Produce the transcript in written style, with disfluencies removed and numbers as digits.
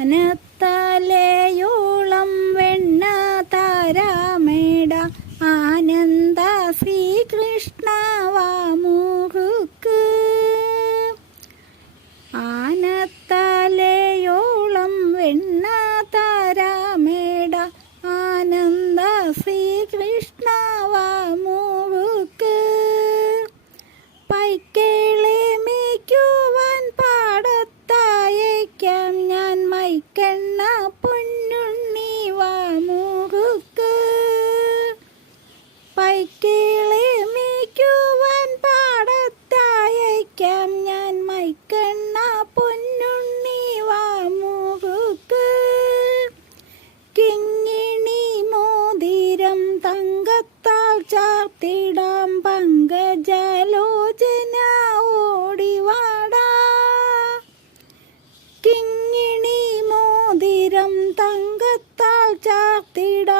ആനത്തലയോളം വെണ്ണ താരാമേട ആനന്ദ ശ്രീകൃഷ്ണ വാമുറുക്ക്. ആനത്തലയോളം വെണ്ണ താരാമേട ആനന്ദ ശ്രീകൃഷ്ണ വാമുറുക്ക്. പൈക്കേളെ മേയ്ക്കുവാൻ പാടത്തയക്കാം ഞാൻ മൈക്കെണ്ണ പൊന്നുണ്ണി വാമുറുക്ക്. പൈക്കേളെ മേയ്ക്കുവാൻ പാടത്തയക്കാം ഞാൻ മൈക്കെണ്ണ പൊന്നുണ്ണി വാമുറുക്ക്. കിങ്ങിണി മോതിരം തങ്കത്താൽ ചാർത്തിടാം പങ്കജലോചന ഓടിവാടാ. കിങ്ങിണി മോതിരം തങ്കത്താൽ ചാർത്തിടാം